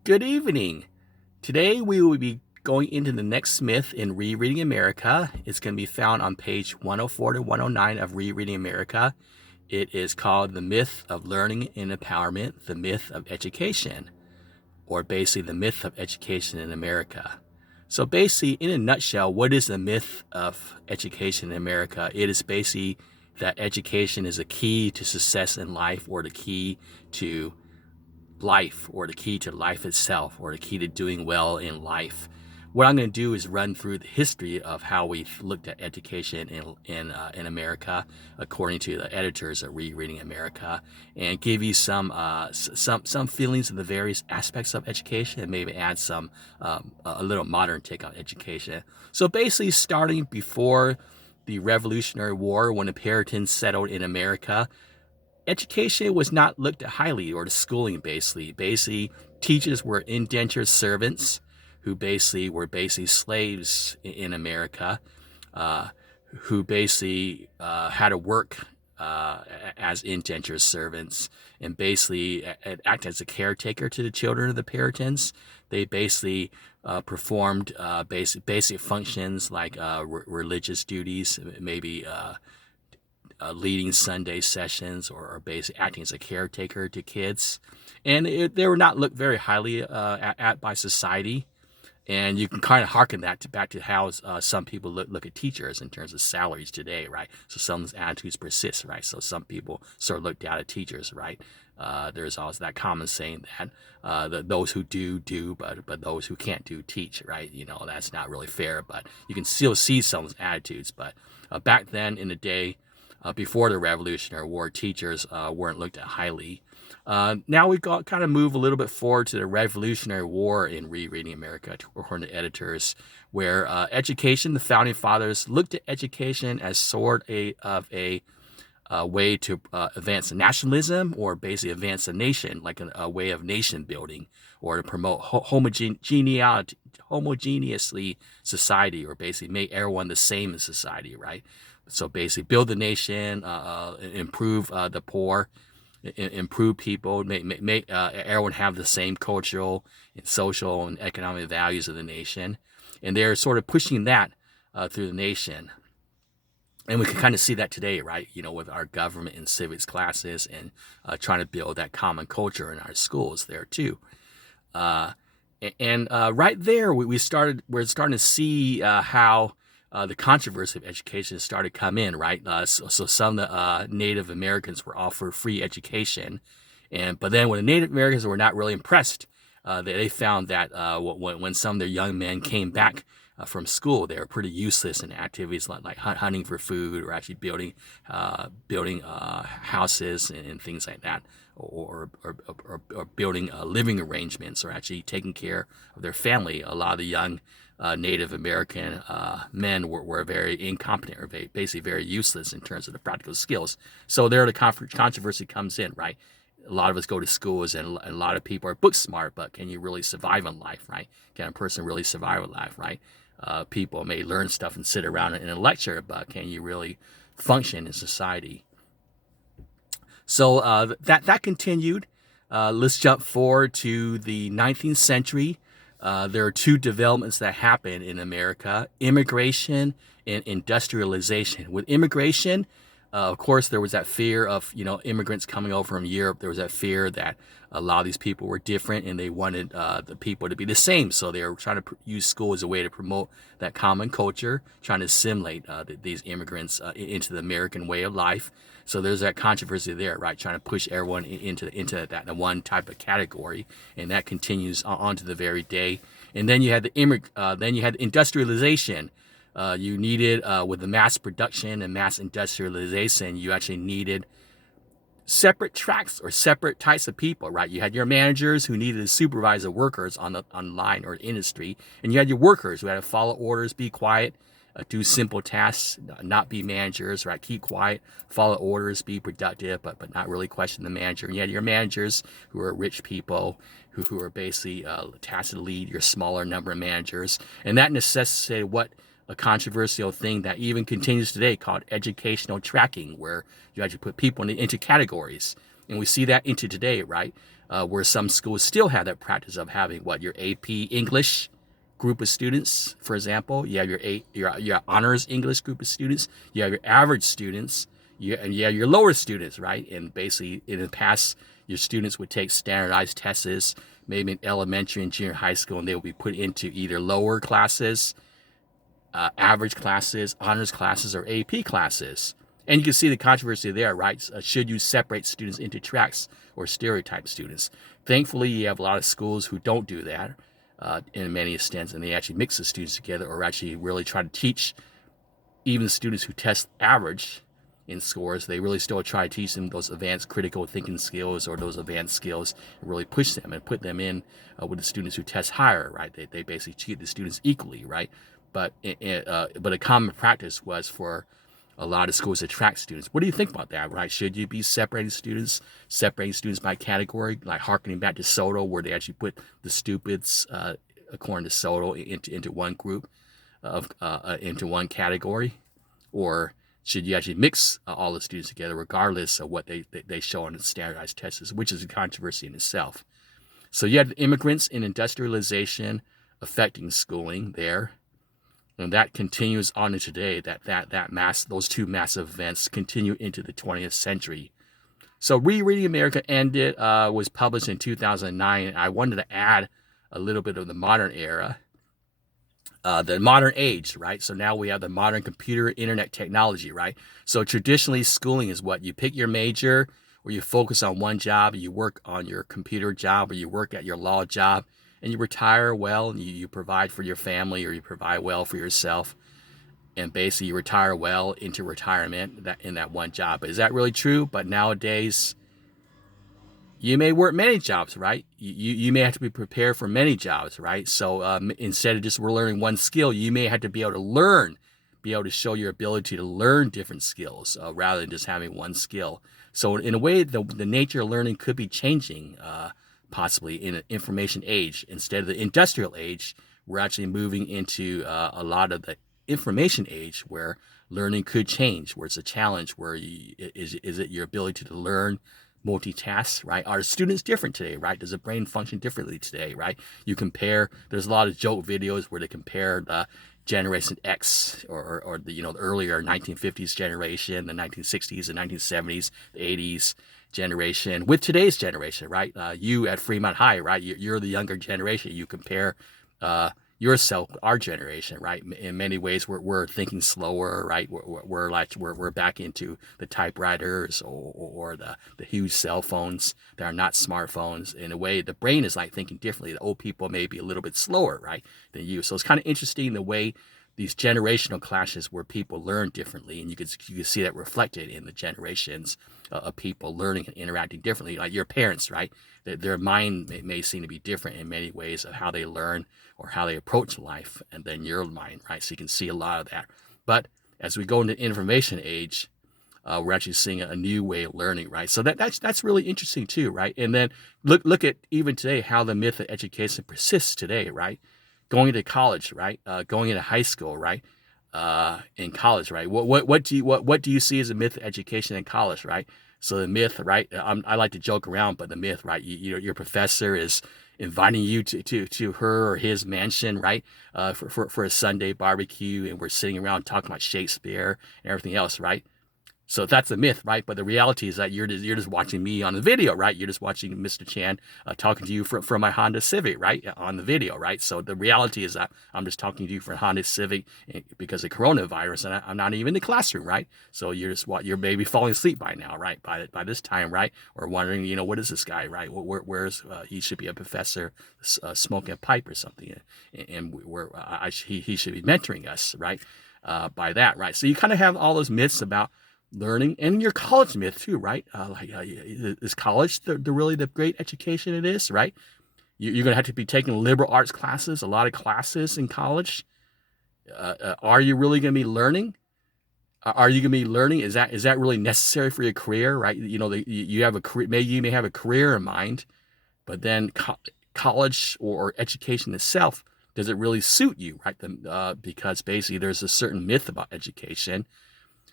Good evening. Today we will be going into the next myth in Rereading America. It's going to be found on page 104 to 109 of Rereading America. It is called The Myth of Learning and Empowerment, the Myth of Education, or basically the myth of education in America. So basically, in a nutshell, what is the myth of education in America? It is basically that education is a key to success in life, or the key to life, or the key to life itself, or the key to doing well in life. What I'm going to do is run through the history of how we've looked at education in America, according to the editors of Rereading America, and give you some feelings of the various aspects of education, and maybe add some a little modern take on education. So basically, starting before the Revolutionary War, when the Puritans settled in America, education was not looked at highly, or the schooling basically. Basically, teachers were indentured servants who basically were slaves in America, uh, who basically had to work as indentured servants and basically act as a caretaker to the children of the Puritans. They basically performed basic functions like religious duties, maybe leading Sunday sessions, or basically acting as a caretaker to kids. And they were not looked very highly at by society. And you can kind of harken that back to how some people look at teachers in terms of salaries today, right? So some of those attitudes persist, right? So some people sort of look down at teachers, right? There's also that common saying that those who do, but those who can't do teach, right? You know, that's not really fair, but you can still see some of those attitudes. But back then in the day, before the Revolutionary War, teachers weren't looked at highly. Now we've got kind of move a little bit forward to the Revolutionary War in Rereading America, according to editors, where education, the founding fathers looked at education as of a way to advance nationalism, or basically advance a nation, like a way of nation building, or to promote homogeneously society, or basically make everyone the same in society, right? So basically, build the nation, improve the poor, improve people, make everyone have the same cultural and social and economic values of the nation, and they're sort of pushing that through the nation. And we can kind of see that today, right? You know, with our government and civics classes, and trying to build that common culture in our schools there too. Uh, right there, we're starting to see how the controversy of education started to come in, right? So some of the Native Americans were offered free education, but then when the Native Americans were not really impressed, they found that when some of their young men came back from school, they were pretty useless in activities like hunting for food, or actually building houses and things like that, or building living arrangements, or actually taking care of their family. A lot of the young Native American men were very incompetent, or basically very useless in terms of the practical skills. So there the controversy comes in, right? A lot of us go to schools, and a lot of people are book smart, but can you really survive in life, right? Can a person really survive in life, right? People may learn stuff and sit around in a lecture, but can you really function in society? So that continued. Let's jump forward to the 19th century. There are two developments that happened in America: immigration and industrialization. With immigration, of course, there was that fear of immigrants coming over from Europe. There was that fear that a lot of these people were different, and they wanted the people to be the same. So they were trying to use school as a way to promote that common culture, trying to assimilate these immigrants into the American way of life. So there's that controversy there, right? Trying to push everyone into that one type of category, and that continues on to the very day. And then you had the industrialization. You needed with the mass production and mass industrialization, you actually needed separate tracks or separate types of people, right? You had your managers who needed to supervise the workers on the line or industry, and you had your workers who had to follow orders, be quiet, do simple tasks, not be managers, right? Keep quiet, follow orders, be productive, but not really question the manager. And you had your managers who are rich people who are basically tasked to lead your smaller number of managers, and that necessitated what a controversial thing that even continues today, called educational tracking, where you actually put people into categories. And we see that into today, right? Where some schools still have that practice of having your AP English group of students, for example. You have your honors English group of students. You have your average students. And you have your lower students, right? And basically, in the past, your students would take standardized tests, maybe in elementary and junior high school, and they would be put into either lower classes, average classes, honors classes, or AP classes. And you can see the controversy there, right? Should you separate students into tracks or stereotype students? Thankfully, you have a lot of schools who don't do that in many extents, and they actually mix the students together, or actually really try to teach even students who test average in scores. They really still try to teach them those advanced critical thinking skills or those advanced skills, and really push them and put them in with the students who test higher, right? They basically treat the students equally, right? But a common practice was for a lot of schools to track students. What do you think about that, right? Should you be separating students by category, like harkening back to Soto, where they actually put the stupids, according to Soto, into one group, into one category? Or should you actually mix all the students together, regardless of what they show on the standardized tests, which is a controversy in itself? So you had immigrants and industrialization affecting schooling there. And that continues on to today. Those two massive events continue into the 20th century. So Rereading America was published in 2009. I wanted to add a little bit of the modern era, the modern age, right? So now we have the modern computer, internet technology, right? So traditionally, schooling is what you pick your major, or you focus on one job, you work on your computer job, or you work at your law job, and you retire well, and you provide for your family, or you provide well for yourself, and basically you retire well into retirement in that one job. But is that really true? But nowadays, you may work many jobs, right? You may have to be prepared for many jobs, right? So instead of just learning one skill, you may have to be able to show your ability to learn different skills rather than just having one skill. So in a way, the nature of learning could be changing, possibly in an information age. Instead of the industrial age, we're actually moving into a lot of the information age, where learning could change, where it's a challenge, where is it your ability to learn, multitask, right? Are students different today, right? Does the brain function differently today, right? There's a lot of joke videos where they compare the Generation X or the earlier 1950s generation, the 1960s and 1970s, the 80s generation with today's generation, right? You at Fremont High, right? You're the younger generation. You compare yourself, our generation, right? In many ways, we're thinking slower, right? We're back into the typewriters or the huge cell phones that are not smartphones. In a way, the brain is like thinking differently. The old people may be a little bit slower, right, than you. So it's kind of interesting the way these generational clashes where people learn differently, and you can see that reflected in the generations of people learning and interacting differently. Like your parents, right? Their mind may seem to be different in many ways of how they learn or how they approach life, and then your mind, right? So you can see a lot of that. But as we go into the information age, we're actually seeing a new way of learning, right? So that's really interesting too, right? And then look at even today how the myth of education persists today, right? Going into college, right? Going into high school, right? In college, right? What do you see as a myth of education in college, right? So the myth, right? I like to joke around, but the myth, right? Your professor is inviting you to her or his mansion, right? For a Sunday barbecue, and we're sitting around talking about Shakespeare and everything else, right? So that's a myth, right? But the reality is that you're just watching me on the video, right? You're just watching Mr. Chan talking to you from my Honda Civic, right? On the video, right? So the reality is that I'm just talking to you from Honda Civic because of coronavirus, and I'm not even in the classroom, right? So you're maybe falling asleep by now, right? By this time, right? Or wondering, what is this guy, right? Where's he should be a professor smoking a pipe or something, and he should be mentoring us, right? By that, right? So you kind of have all those myths about learning, and your college myth too, right? Is college really the great education it is, right? You're going to have to be taking liberal arts classes, a lot of classes in college. Are you really going to be learning? Are you going to be learning? Is that really necessary for your career, right? You have a career, maybe you may have a career in mind, but then college or education itself, does it really suit you, right? Because basically there's a certain myth about education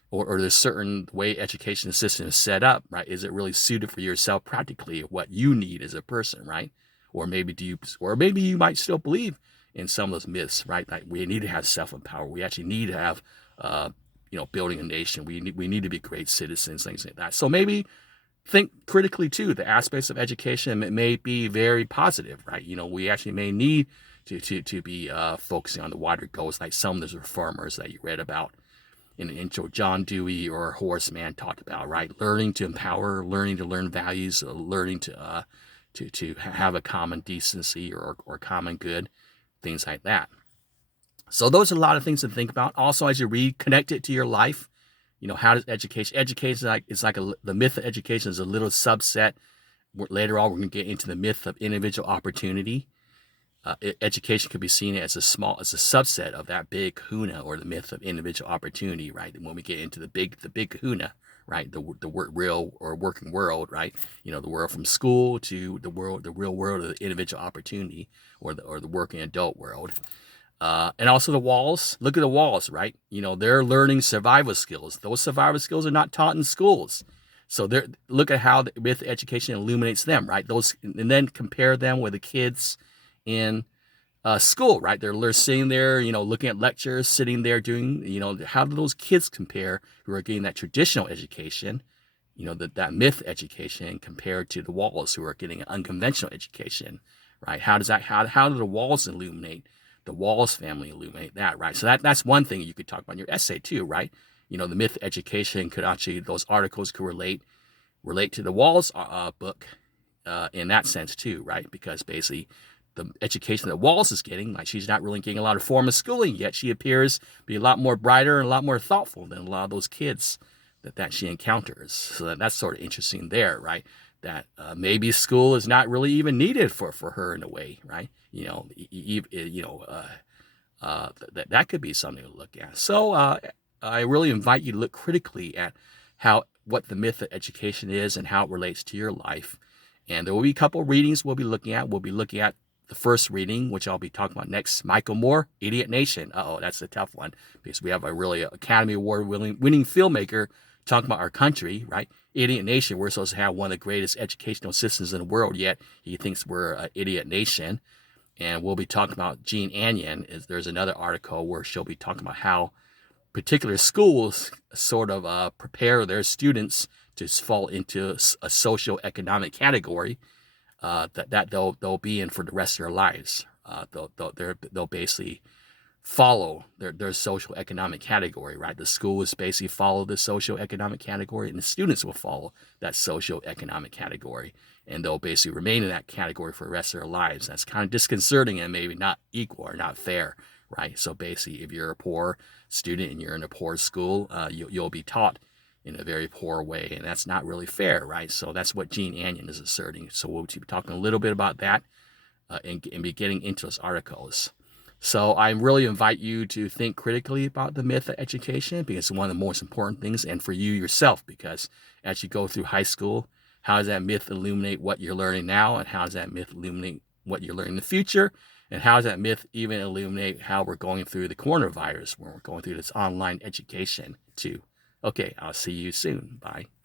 or there's certain way education system is set up, right? Is it really suited for yourself practically, what you need as a person, right? Or maybe you might still believe in some of those myths, right? Like we need to have self-empower. We actually need to have, building a nation. We need to be great citizens, things like that. So maybe think critically too. The aspects of education may be very positive, right? We actually may need to be focusing on the wider goals, like some of those reformers that you read about in the intro, John Dewey or Horace Mann talked about, right? Learning to empower, learning to learn values, learning to have a common decency or common good, things like that. So those are a lot of things to think about. Also, as you read, connect it to your life. How does education the myth of education is a little subset. Later on, we're going to get into the myth of individual opportunity. Education could be seen as a subset of that big kahuna, or the myth of individual opportunity, right? And when we get into the big kahuna, right, the real or working world, right, the world from school to the real world of the individual opportunity, or the working adult world. And also the walls. Look at the walls, right? They're learning survival skills. Those survival skills are not taught in schools. So look at how the myth education illuminates them, right? And then compare them with the kids in school, right? They're sitting there, looking at lectures, sitting there doing, how do those kids compare who are getting that traditional education, that myth education, compared to the walls who are getting an unconventional education, right? How do the walls illuminate? The Walls family illuminate that, right? So that's one thing you could talk about in your essay too, right? The myth education could actually, those articles could relate to the Walls book in that sense too, right? Because basically the education that Walls is getting, like, she's not really getting a lot of formal schooling yet. She appears to be a lot more brighter and a lot more thoughtful than a lot of those kids that she encounters. So that's sort of interesting there, right? That maybe school is not really even needed for her in a way, right? That could be something to look at. So I really invite you to look critically at what the myth of education is and how it relates to your life. And there will be a couple of readings we'll be looking at. We'll be looking at the first reading, which I'll be talking about next, Michael Moore, Idiot Nation. That's a tough one, because we have a really Academy Award winning filmmaker talking about our country, right? Idiot Nation. We're supposed to have one of the greatest educational systems in the world, yet he thinks we're an idiot nation. And we'll be talking about Jean Anion. There's another article where she'll be talking about how particular schools sort of prepare their students to fall into a socio-economic category that they'll be in for the rest of their lives. They'll basically follow their social economic category, right? The school is basically follow the social economic category, and the students will follow that social economic category, and they'll basically remain in that category for the rest of their lives. That's kind of disconcerting and maybe not equal or not fair, right? So basically, if you're a poor student and you're in a poor school, you'll be taught in a very poor way, and that's not really fair, right? So that's what Jean Anion is asserting. So we'll be talking a little bit about that and be getting into those articles. So I really invite you to think critically about the myth of education, because it's one of the most important things, and for you yourself, because as you go through high school, how does that myth illuminate what you're learning now, and how does that myth illuminate what you're learning in the future, and how does that myth even illuminate how we're going through the coronavirus, when we're going through this online education too. Okay, I'll see you soon. Bye.